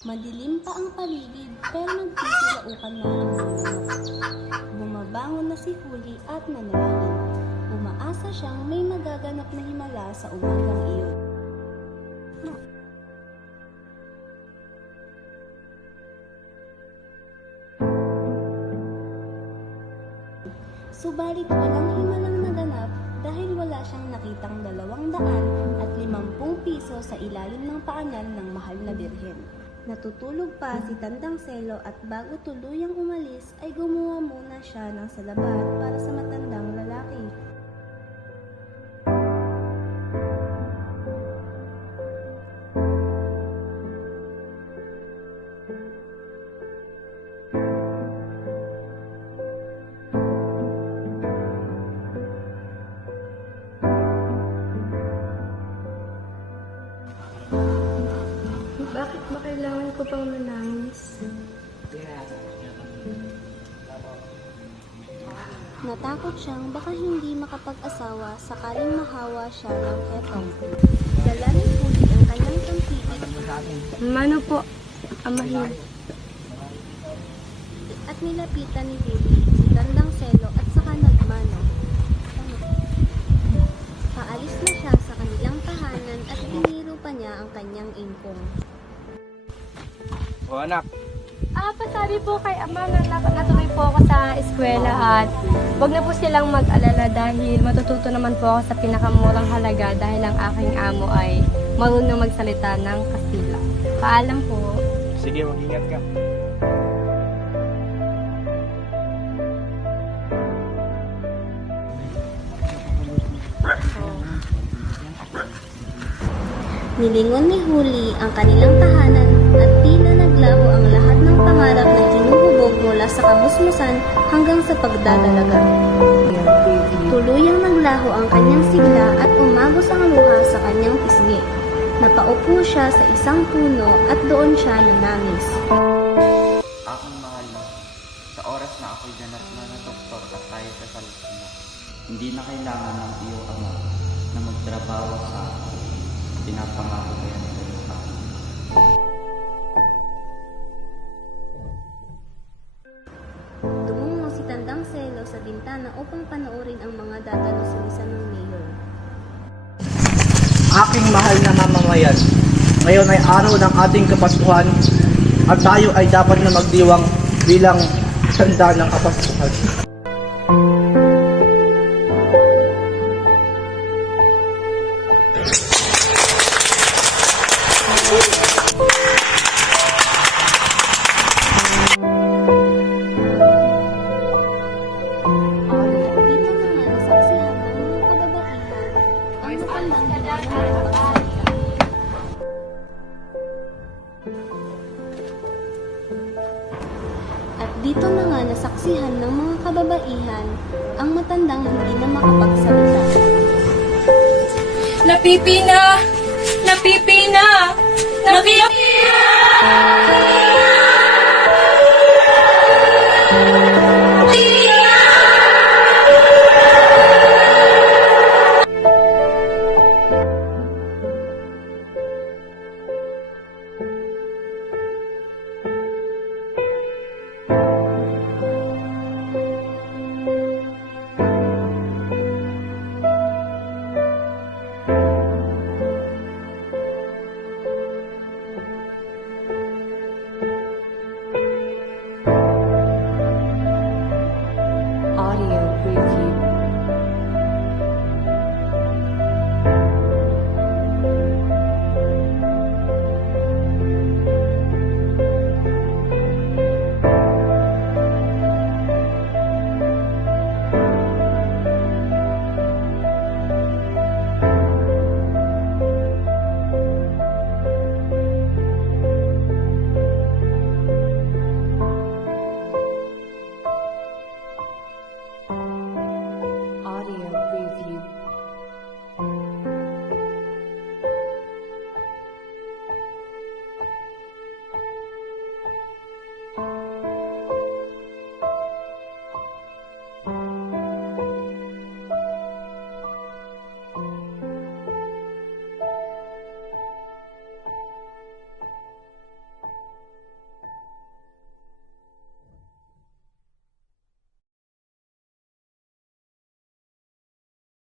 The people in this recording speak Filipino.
Madilim pa ang paligid pero nagtitilaukan na ang manok. Bumabangon na si Huli at nanalangin. Umaasa siyang may magaganap na himala sa umagang iyon. Subalit walang himalang naganap dahil wala siyang nakitang 250 piso sa ilalim ng paanan ng mahal na birhen. Natutulog pa si Tandang Selo at bago tuluyang umalis ay gumawa muna siya ng salabat para sa matandang lalaki. Bakit ba kailangan ko pang manangis? Natakot siyang baka hindi makapag-asawa sakaling mahawa siya ng ketong. Dala ni Huli ang kanyang tampipit Mano po, amahin. at nilapitan ni Huli si Tandang Selo at saka nagmano. Paalis na siya sa kanilang tahanan at biniro pa niya ang kanyang ingkong. O anak, Pasabi po kay ama na natuloy po ako sa eskwela at wag na po silang mag-alala dahil matututo naman po ako sa pinakamurang halaga dahil ang aking amo ay marunong magsalita ng Kastila. Paalam po. sige mag-ingat ka. Nilingon ni Huli ang kanilang tahanan at tila naglaho ang lahat ng pangarap na hinuhubog mula sa kamusmusan hanggang sa pagdadalaga. Tuluyang naglaho ang kanyang sigla at umagos ang luha sa kanyang pisngi. Napaupo siya sa isang puno at doon siya nanangis. Aking mahal na, sa oras na ako'y ganap na doktor at tayo sa salita, hindi na kailangan ng iyong ama na magtrabaho sa akin. Pinapangako ko yan sa iyo. Tumungo si Tandang Selo sa bintana upang panoorin ang mga dadalusulisan ng mayor. Aking mahal na mamamayan, ngayon ay araw ng ating Kapaskuhan at tayo ay dapat na magdiwang bilang tanda ng Kapaskuhan. Dito na nga nasaksihan ng mga kababaihan ang matandang himala ng pagsalita. At dito na nga nasaksihan ng mga kababaihan ang matandang hindi na makapagsalita. Napipina! Napipina!